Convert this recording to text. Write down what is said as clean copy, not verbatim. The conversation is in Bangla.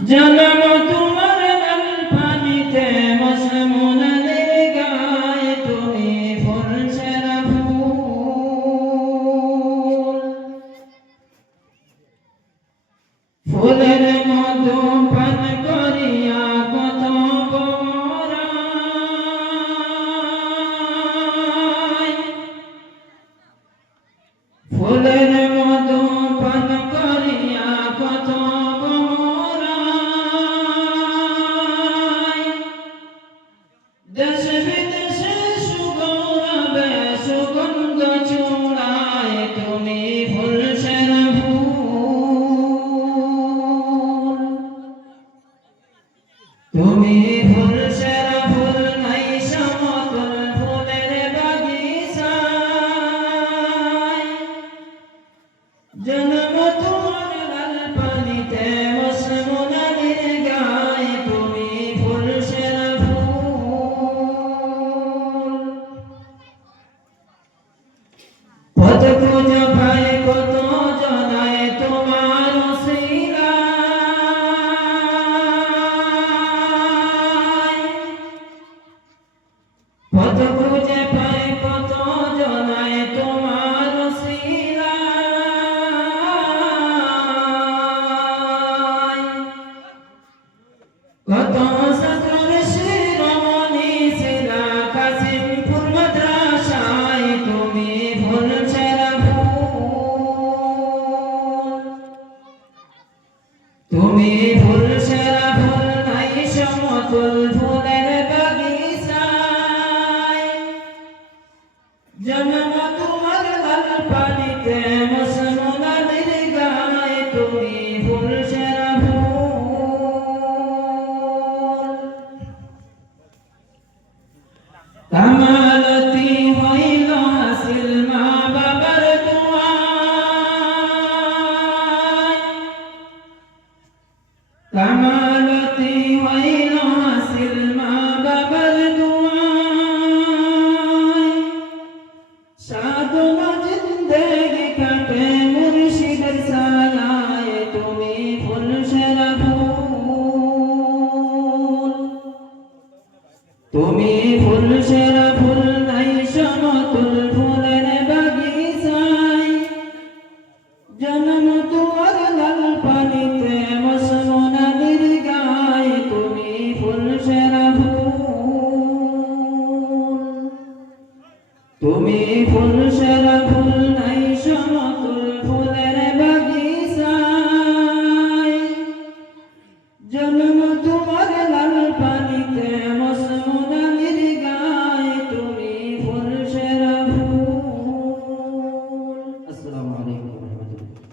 জনম তোমার লাল পানিতে মসমুনাদের গায়ে তুমি ফুল সেরা ফুলের মধু পান করিয়া কত বড়াই ফুলের মধু পান করিয়া কত বড়াই দেশ বিদেশে সুগৌরবে সুগন্ধ ছড়ায় তুমি ফুল সেরা তুমি ফুল সেরা ফুল নাই সমতুল ফুলের বাগিচায় জন্ম তোমার লাল পানিতে মসমুনাদের গায়ে তুমি ফুল সেরা ফুল পথ খুঁজে পায় কত জনায় তোমার পথ খুঁজে পায় কত জনায় তোমার শিলায় কত ছাত্রের শিরোমণি শিলা কাশিমপুর মাদ্রাসায় তুমি ফুল সেরা ফুল তুমি ফুল সেরা ফুল নাই সমতুল ফুলের জন্ম তোমার লাল পানিতে মসমুনাদের গায়ে তুমি ফুল সেরা ফুল কামালতি হইল হাসিল মা বাবার দুয়ায় কামালতি হইল হাসিল মা বাবার সাধনা জিন্দেগি কাটে মুর্শিদের সালায় তুমি ফুল সেরা ফুল তুমি ফুল সেরা ফুল নাই সমতুল ফুলের বাগিচায় জন্ম তোমার লাল পানিতে মসমুনাদের গায়ে তুমি ফুল সেরা ফুল তুমি ফুল সেরা ফুল নাই সমতুল ফুলের বাগিচায়